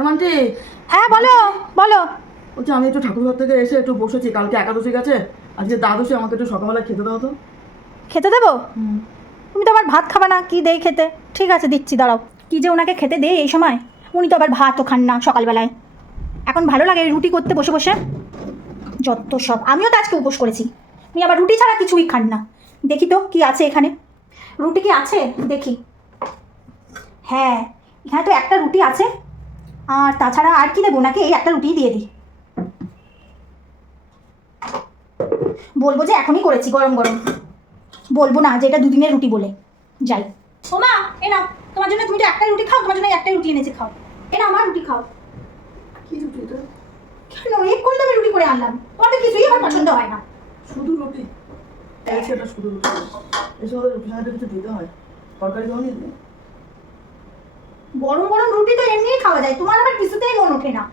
এমনটি হ্যাঁ বলো বলো। বলছি আমি একটু ঠাকুরঘর থেকে এসে একটু বসেছি কালকে একাদশী গেছে। আজকে দ্বাদশী আমাকে একটু সকালবেলা খেতে দাও তো। খেতে দেবো? তুমি তো আবার ভাত খাবে না কি দেই খেতে? ঠিক আছে দিচ্ছি দাঁড়াও। কি যে ওনাকে খেতে দেই এই সময়? উনি তো আবার ভাতও খান না সকালবেলায়। এখন ভালো লাগে রুটি করতে বসে বসে? যত সব আমিও তো আজকে উপোস করেছি। উনি আবার রুটি ছাড়া কিছুই খান না। দেখি তো কি আছে এখানে? রুটি কি আছে? দেখি। হ্যাঁ এখানে তো একটা রুটি আছে। আর তাছাড়া আর কি দেবো? নাকি এই একটা রুটিই দিয়ে দিই। বলব যে এখনই করেছি গরম গরম। বলব না যে এটা দুদিনের রুটি বলে। যাই। ও মা এ না তোমার জন্য তুমি তো একটাই রুটি খাও তোমার জন্য একটাই রুটি এনেছি খাও। এ না আমার রুটি খাও। কি রুটি এটা? কেন? এক করে আমি রুটি করে আনলাম? তোমার তো কিছুই আমার পছন্দ হয় না। শুধু রুটি? এই সেটা শুধু রুটি। এই সময় রুটির সঙ্গে কিছু দিতে হয়। তরকারি দেওয়া নেই গরম গরম রুটি তো এমনিই খাওয়া যায় তোমার আবার কিছুতেই মন ওঠে না।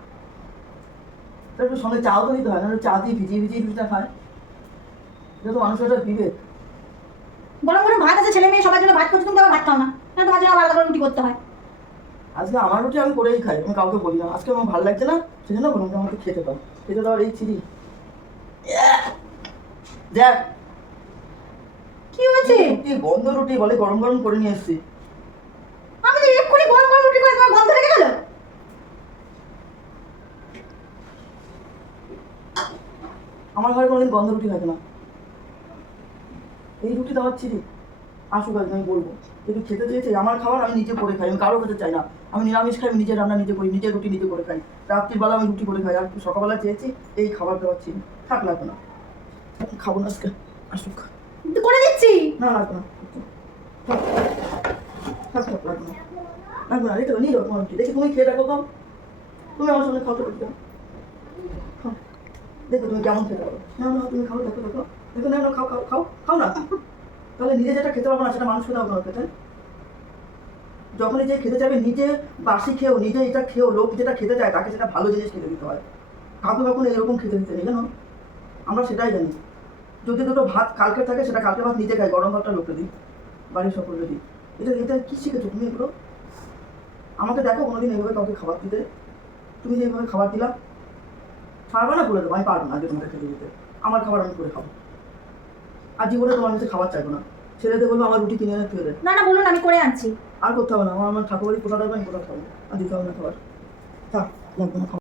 একটু সঙ্গে চাও তো নিতে হয় না চা দিয়ে ভিজিয়ে ভিজিয়ে রুটিটা খায়। এটা তো মানুষের একটা বিবেক। গরম গরম ভাত আছে ছেলে মেয়ে সবার জন্য ভাত করছ তুমি তো আবার ভাত খাও না। না তোমার জন্য আলাদা করে রুটি করতে হয়? আজকে আমার রুটি আমি করেই খাই আমি কাউকে বলি না। আজকে আমার ভালো লাগছে না সেজন্য যে আমাকে খেতে দাও। খেতে দাও এই চিড়ি দেখ। কি হয়েছে? রুটি গন্ধ রুটি বলে গরম গরম করে নিয়ে এসেছি আমি তো এক্ষুনি গরম গরম রুটি করে তোমার গন্ধ লেগে গেল আমার ঘরে কোনোদিন গন্ধ রুটি থাকে না। এই রুটি দেওয়ার চিড়ি আসুক আজকে আমি বলব। একটু খেতে চেয়েছে আমার খাবার আমি নিজে করে খাই আমি কারও খেতে চাই না। আমি নিরামিষ খাই আমি নিজে রান্না নিজে করি নিজে রুটি নিজে করে খাই। রাত্রিবেলা আমি রুটি করে খাই আর সকালবেলা চেয়েছি এই খাবার দেওয়ার চিড়ি থাক লাগবে না। খাব না আজকে। আসুক। করে দিচ্ছি। না লাগবে না। থাক থাক লাগবে না। লাগবে না রেখে দাও, নিয়ে যাও দেখি তুমি খেয়ে রাখো তো। তুমি আমার সঙ্গে খাও তো রুটিটা খাও দেখো তুমি কেমন খেতে পারো। না না তুমি খাও, দেখো দেখো। দেখো না খাও খাও খাও খাও না। তাহলে নিজে যেটা খেতে পারব না, সেটা মানুষ খেতে পারব না খেতে যখনই যে খেতে চাইবে, নিজে বাসি খেয়েও, নিজে এটা খেয়েও, লোক যেটা খেতে চায়, তাকে সেটা ভালো জিনিস খেতে দিতে হয়। কাউকে কখনো এরকম খেতে দিতে নেই, জানো? আমরা সেটাই জানি। যদি দুটো ভাত কালকে থাকে, সেটা কালকে ভাত নিজে খাই, গরম ভাতটা লোকে দিই বাড়ির সকলকে দিই এটা এটা কী শিখেছো তুমি এগুলো? আমাকে দেখো, কোনোদিন এভাবে কাউকে খাবার দিতে। তুমি যে এইভাবে খাবার দিলা ছাড়বে না বলে দেবো আমি পারব না আগে তোমাকে খেতে দিতে। আমার খাবার আমি করে খাব। আর জীবনে তোমার কাছে খাবার চাইব না। ছেলেদের বলব আমার রুটি কিনে আনতে হবে না না বলুন আমি করে আনছি। আর করতে হবে না আমার আমার ঠাকুর বাড়ি কোথা দেবে আমি কোথাও খাব আর দিতে হবে না খাবার। থাক লাগবে না খাবার।